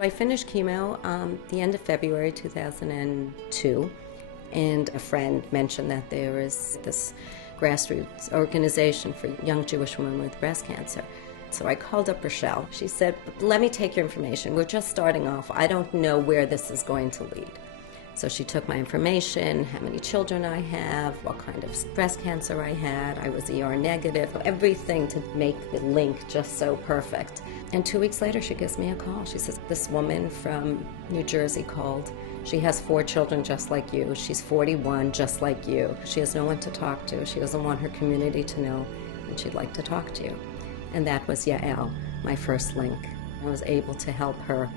I finished chemo the end of February 2002, and a friend mentioned that there is this grassroots organization for young Jewish women with breast cancer. So I called up Rochelle. She said, let me take your information. We're just starting off. I don't know where this is going to lead. So she took my information, how many children I have, what kind of breast cancer I had. I was ER negative, everything to make the link just so perfect. And 2 weeks later, she gives me a call. She says, this woman from New Jersey called. She has 4 children just like you. She's 41 just like you. She has no one to talk to. She doesn't want her community to know, and she'd like to talk to you. And that was Yael, my first link. I was able to help her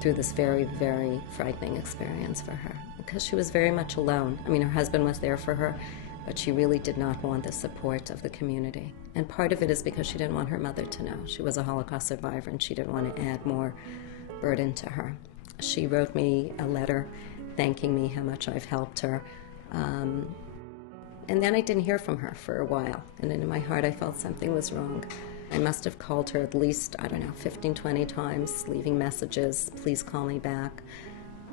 through this very, very frightening experience for her, because she was very much alone. I mean, her husband was there for her, but she really did not want the support of the community. And part of it is because she didn't want her mother to know. She was a Holocaust survivor, and she didn't want to add more burden to her. She wrote me a letter thanking me how much I've helped her. And then I didn't hear from her for a while, and in my heart I felt something was wrong. I must have called her at least, 15, 20 times, leaving messages, please call me back.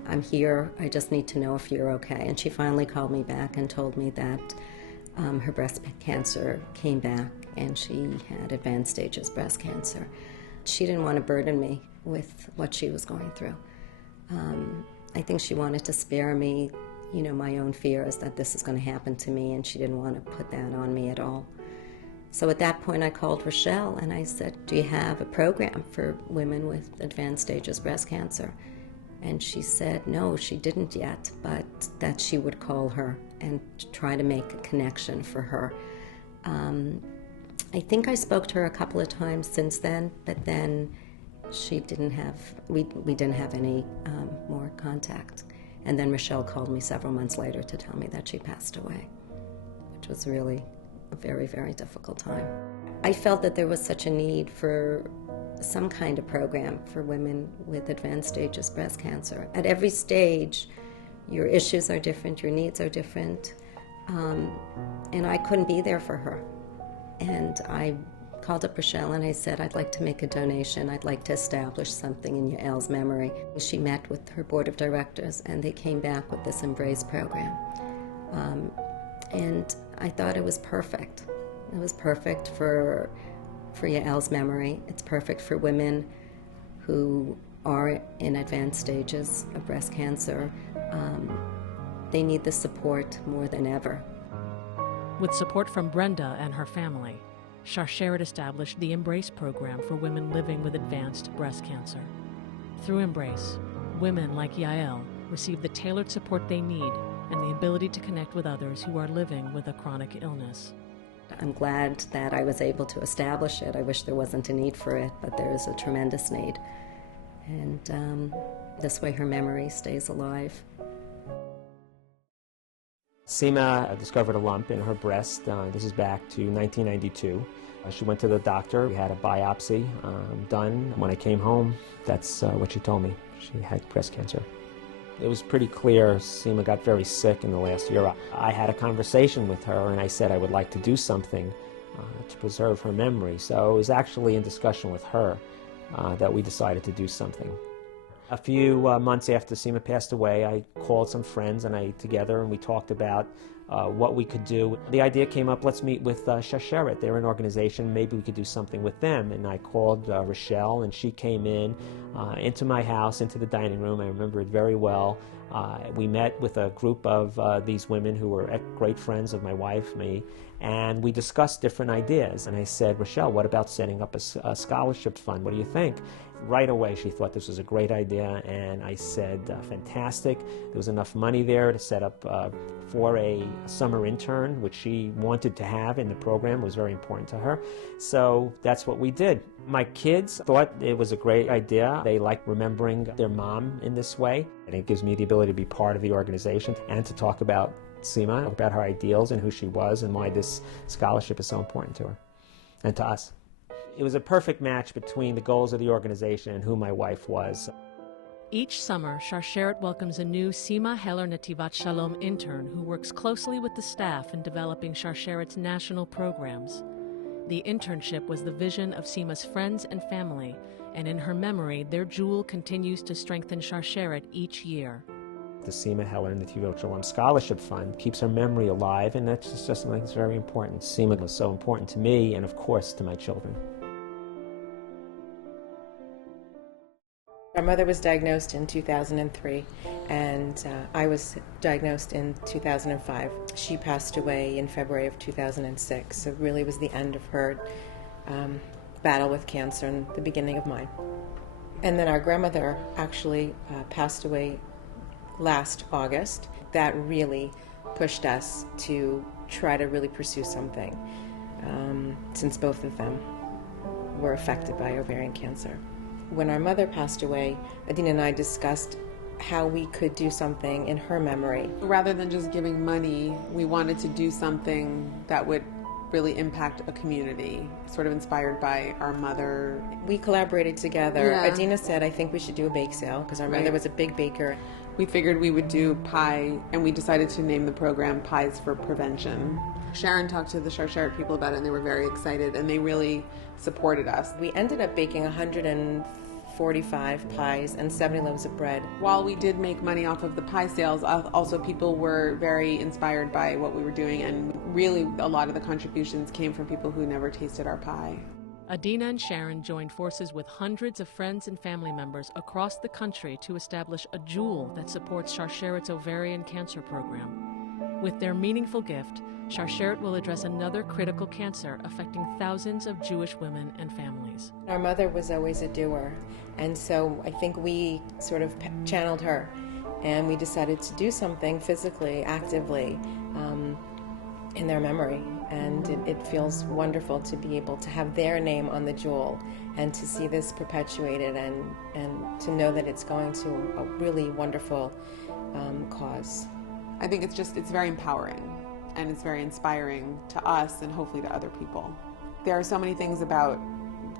I'm here, I just need to know if you're okay. And she finally called me back and told me that her breast cancer came back and she had advanced stages breast cancer. She didn't want to burden me with what she was going through. I think she wanted to spare me, my own fears that this is going to happen to me, and she didn't want to put that on me at all. So at that point I called Rochelle and I said, do you have a program for women with advanced stages breast cancer? And she said no, she didn't yet, but that she would call her and try to make a connection for her. I think I spoke to her a couple of times since then, but then we didn't have any more contact. And then Rochelle called me several months later to tell me that she passed away, which was really a very, very difficult time. I felt that there was such a need for some kind of program for women with advanced stages breast cancer. At every stage, your issues are different, your needs are different, and I couldn't be there for her. And I called up Rochelle and I said, I'd like to make a donation. I'd like to establish something in Yael's memory. She met with her board of directors and they came back with this Embrace program. And I thought it was perfect. It was perfect for Yael's memory. It's perfect for women who are in advanced stages of breast cancer. They need the support more than ever. With support from Brenda and her family, Sharsheret established the Embrace program for women living with advanced breast cancer. Through Embrace, women like Yael receive the tailored support they need and the ability to connect with others who are living with a chronic illness. I'm glad that I was able to establish it. I wish there wasn't a need for it, but there is a tremendous need. And this way her memory stays alive. Seema discovered a lump in her breast. This is back to 1992. She went to the doctor. We had a biopsy done. When I came home, that's what she told me. She had breast cancer. It was pretty clear Seema got very sick in the last year. I had a conversation with her and I said I would like to do something to preserve her memory. So it was actually in discussion with her that we decided to do something. A few months after Seema passed away, I called some friends together and we talked about what we could do. The idea came up, let's meet with Sharsheret. They're an organization, maybe we could do something with them. And I called Rochelle and she came into my house, into the dining room. I remember it very well. We met with a group of these women who were great friends of my wife, me, and we discussed different ideas. And I said, Rochelle, what about setting up a scholarship fund? What do you think? Right away, she thought this was a great idea, and I said, fantastic. There was enough money there to set up for a summer intern, which she wanted to have in the program. It was very important to her. So that's what we did. My kids thought it was a great idea. They like remembering their mom in this way, and it gives me the ability to be part of the organization and to talk about Seema, about her ideals and who she was and why this scholarship is so important to her and to us. It was a perfect match between the goals of the organization and who my wife was. Each summer, Sharsheret welcomes a new Seema Heller Nativat Shalom intern who works closely with the staff in developing Sharsheret's national programs. The internship was the vision of Seema's friends and family, and in her memory, their jewel continues to strengthen Sharsheret each year. The Seema Heller Nativot Shalom Scholarship Fund keeps her memory alive, and that's just something that's very important. Seema was so important to me and, of course, to my children. Our mother was diagnosed in 2003, and I was diagnosed in 2005. She passed away in February of 2006, so it really was the end of her battle with cancer and the beginning of mine. And then our grandmother actually passed away last August. That really pushed us to try to really pursue something, since both of them were affected by ovarian cancer. When our mother passed away, Adina and I discussed how we could do something in her memory. Rather than just giving money, we wanted to do something that would really impact a community, sort of inspired by our mother. We collaborated together. Yeah. Adina said, I think we should do a bake sale, because our mother was a big baker. We figured we would do pie, and we decided to name the program Pies for Prevention. Sharon talked to the Sharsheret people about it, and they were very excited, and they really supported us. We ended up baking 145 pies and 70 loaves of bread. While we did make money off of the pie sales, also people were very inspired by what we were doing, and really a lot of the contributions came from people who never tasted our pie. Adina and Sharon joined forces with hundreds of friends and family members across the country to establish a jewel that supports Sharsheret's ovarian cancer program. With their meaningful gift, Sharsheret will address another critical cancer affecting thousands of Jewish women and families. Our mother was always a doer, and so I think we sort of channeled her, and we decided to do something physically, actively, in their memory. And it feels wonderful to be able to have their name on the jewel and to see this perpetuated and to know that it's going to a really wonderful cause. I think it's very empowering, and it's very inspiring to us and hopefully to other people. There are so many things about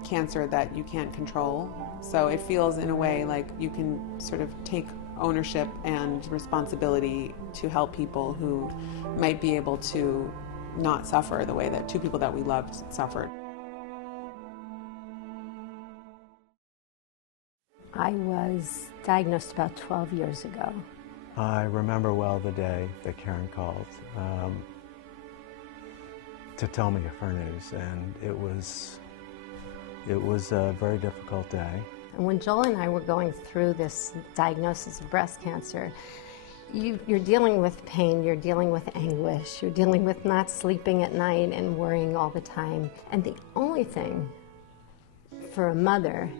cancer that you can't control, so it feels in a way like you can sort of take ownership and responsibility to help people who might be able to not suffer the way that two people that we loved suffered. I was diagnosed about 12 years ago. I remember well the day that Karen called to tell me of her news, and it was a very difficult day. And when Joel and I were going through this diagnosis of breast cancer, you're dealing with pain, you're dealing with anguish, you're dealing with not sleeping at night and worrying all the time. And the only thing for a mother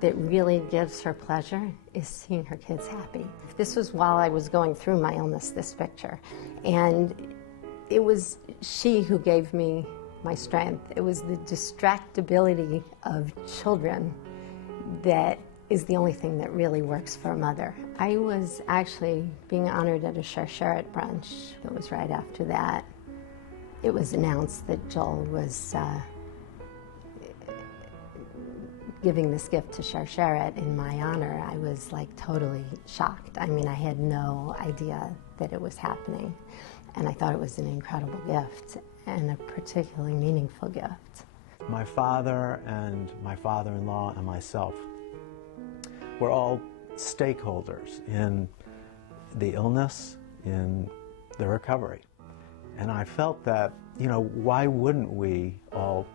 that really gives her pleasure is seeing her kids happy. This was while I was going through my illness, this picture. And it was she who gave me my strength. It was the distractibility of children that is the only thing that really works for a mother. I was actually being honored at a Sharsheret brunch. It was right after that. It was announced that Joel was giving this gift to Sharsheret in my honor. I was like totally shocked. I mean, I had no idea that it was happening. And I thought it was an incredible gift and a particularly meaningful gift. My father and my father-in-law and myself were all stakeholders in the illness, in the recovery. And I felt that, why wouldn't we all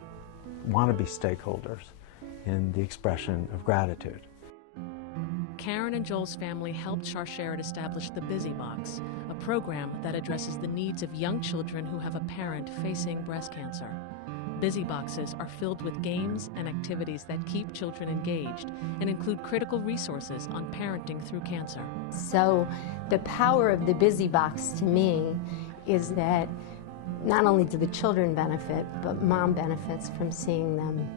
want to be stakeholders in the expression of gratitude? Karen and Joel's family helped Sharsheret establish the Busy Box, a program that addresses the needs of young children who have a parent facing breast cancer. Busy Boxes are filled with games and activities that keep children engaged and include critical resources on parenting through cancer. So the power of the Busy Box to me is that not only do the children benefit, but mom benefits from seeing them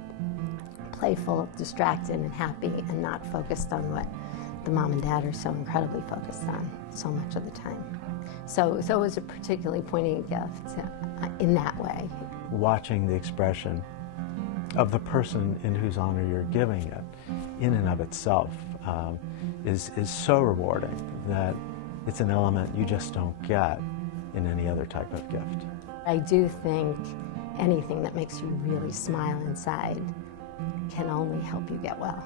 playful, distracted, and happy, and not focused on what the mom and dad are so incredibly focused on so much of the time. So it was a particularly poignant gift in that way. Watching the expression of the person in whose honor you're giving it, in and of itself, is so rewarding that it's an element you just don't get in any other type of gift. I do think anything that makes you really smile inside can only help you get well.